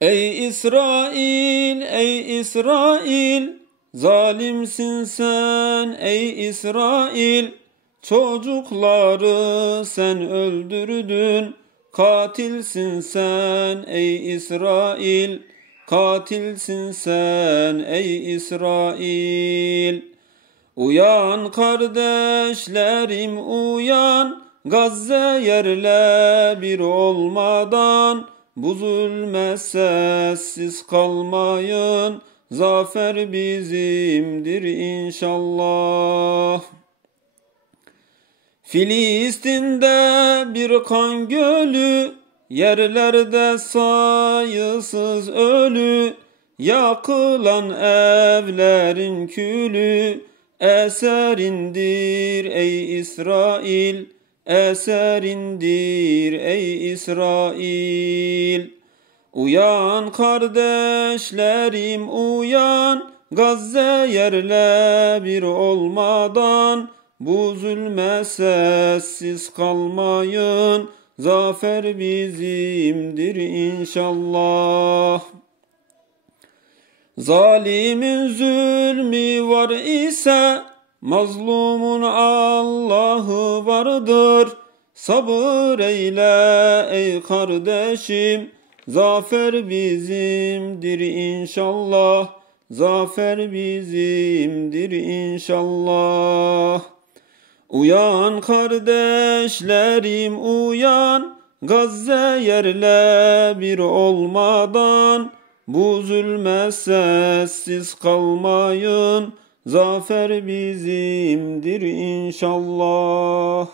Ey İsrail, ey İsrail, zalimsin sen ey İsrail. Çocukları sen öldürdün, katilsin sen ey İsrail. Katilsin sen ey İsrail. Uyan kardeşlerim uyan, Gazze yerle bir olmadan, bu zulme sessiz kalmayın, zafer bizimdir inşallah. Filistin'de bir kan gölü, yerlerde sayısız ölü, yakılan evlerin külü, eserindir ey İsrail, eserindir ey İsrail. Uyan kardeşlerim uyan, Gazze yerle bir olmadan, bu zulme sessiz kalmayın, zafer bizimdir inşallah. Zalimin zulmü var ise, mazlumun Allah'ı vardır. Sabır eyle ey kardeşim, zafer bizimdir inşallah. Zafer bizimdir inşallah. Uyan kardeşlerim uyan, Gazze yerle bir olmadan, bu zulme sessiz kalmayın, zafer bizimdir inşallah.